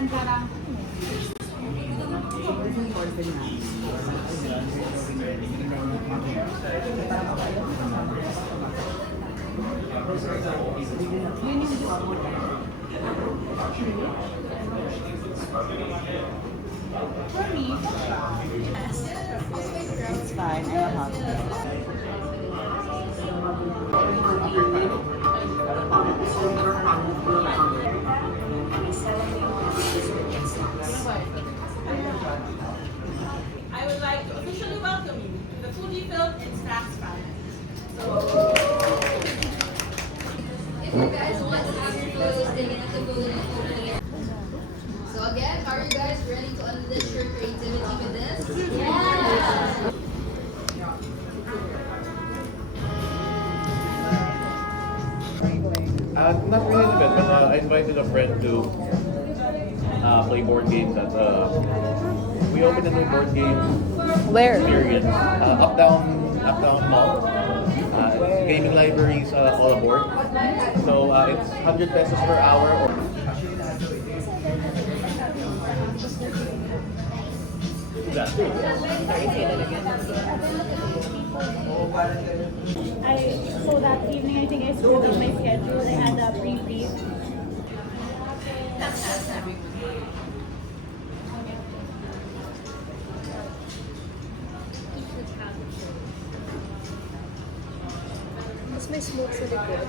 yan parang for me, It's fine. I'm a hot. I would like to officially welcome you to the Fujifilm Instax Square Link. If you guys want to have your photos taken at the booth over there. So again, are you guys ready to unleash your creativity with this? Yeah! Not really an event, but I invited a friend to play board games at we opened a new board game Where? experience uptown mall. Gaming libraries all aboard. So it's 100 pesos per hour. so that evening I think I screwed up my schedule. I had a pre-brief. Mas may smoke sa likod.